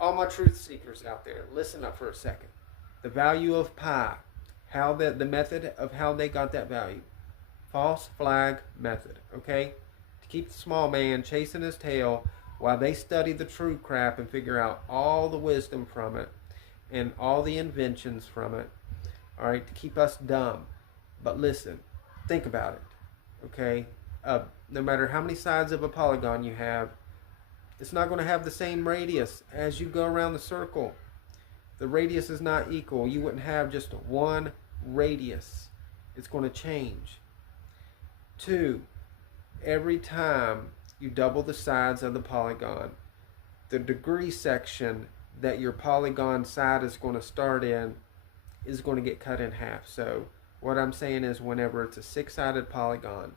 all my truth seekers out there, listen up for a second. The value of pi, how the method of how they got that value. False flag method, okay? To keep the small man chasing his tail while they study the true crap and figure out all the wisdom from it and all the inventions from it, all right, to keep us dumb. But listen, think about it, okay? No matter how many sides of a polygon you have, it's not going to have the same radius as you go around the circle. The radius is not equal. You wouldn't have just one radius. It's going to change. 2, every time you double the sides of the polygon, the degree section that your polygon side is going to start in is going to get cut in half. So what I'm saying is whenever it's a 6-sided polygon,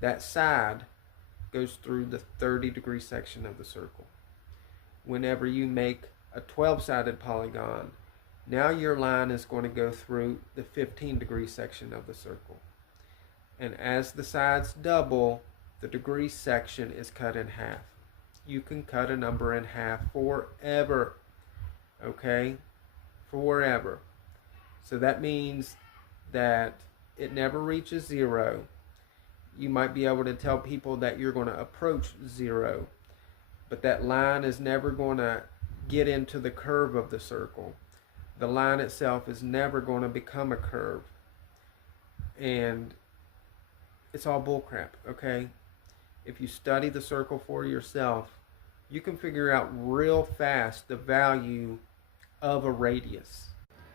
that side goes through the 30-degree section of the circle. Whenever you make a 12-sided polygon, now your line is going to go through the 15-degree section of the circle. And as the sides double, the degree section is cut in half. You can cut a number in half forever, okay? Forever. So that means that it never reaches 0. You might be able to tell people that you're going to approach 0, but that line is never going to get into the curve of the circle. The line itself is never going to become a curve. And it's all bullcrap, okay? If you study the circle for yourself, you can figure out real fast the value of a radius.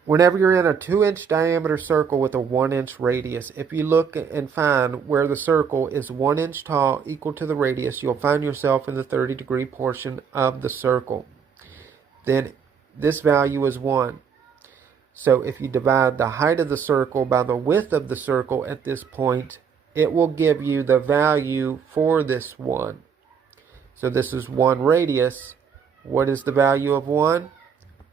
Whenever you're in a 2-inch diameter circle with a 1-inch radius, if you look and find where the circle is 1 inch tall equal to the radius, you'll find yourself in the 30-degree portion of the circle. Then this value is 1. So if you divide the height of the circle by the width of the circle at this point, it will give you the value for this 1. So this is 1 radius. What is the value of 1?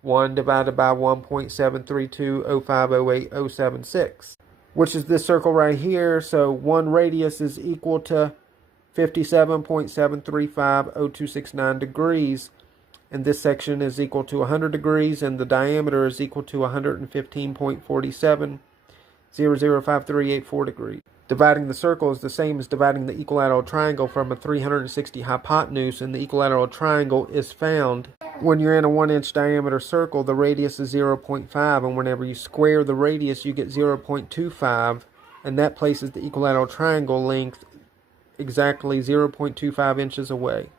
1 divided by 1.732050876, which is this circle right here. So 1 radius is equal to 57.7350269 degrees. And this section is equal to 100 degrees, and the diameter is equal to 115.47005384 degrees. Dividing the circle is the same as dividing the equilateral triangle from a 360 hypotenuse, and the equilateral triangle is found when you're in a 1-inch diameter circle. The radius is 0.5, and whenever you square the radius, you get 0.25, and that places the equilateral triangle length exactly 0.25 inches away.